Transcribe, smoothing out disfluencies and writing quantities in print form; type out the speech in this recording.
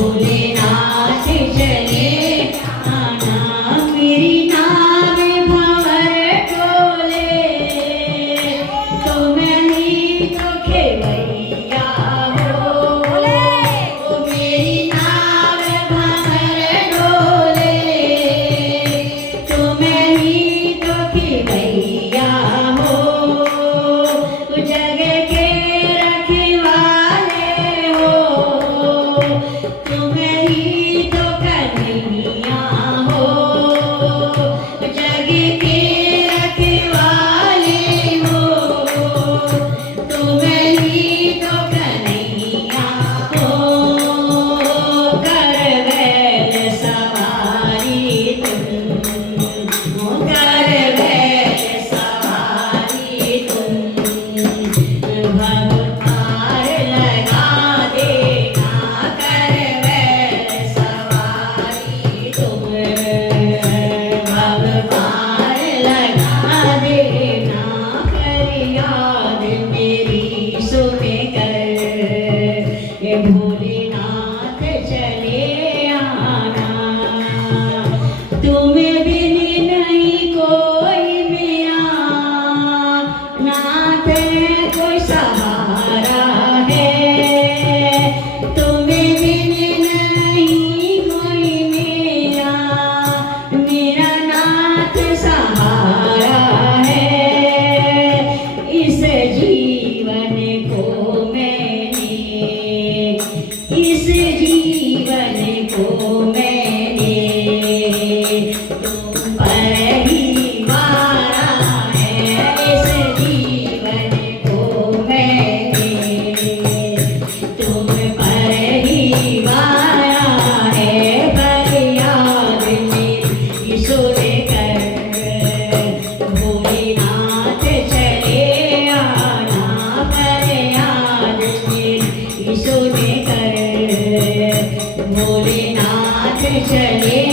भोलेनाथ चले आना मेरी नाव भंवर डोले तुम ही तो खेवैया हो मेरी नाव भंवर डोले तुम ही तो खेवैया हो जग के रखवाले हो तुम ही तो कन्हैया हो जग के रखवाले हो तुम ही तो कन्हैया हो कर बैल सवारी तुम कर बैल सवारी तुम भव पार लगा देना कर बैल सवारी तुम भव पार लगा देना कर याद मेरी सुन कर ये भोलेनाथ चले आना तुम बिन नहीं कोई मेरा नाथ कोई सहारा है तुम बिन नहीं कोई मेरा नाथ सहारा है इस जीवन को मैंने इस जीवन को मैंने तुम पर ही मारा है इस जीवन को मैंने तुम पर ही मारा है पर याद मेरी सुन कर भोलेनाथ चले आना पर याद मेरी सुन कर भोलेनाथ चले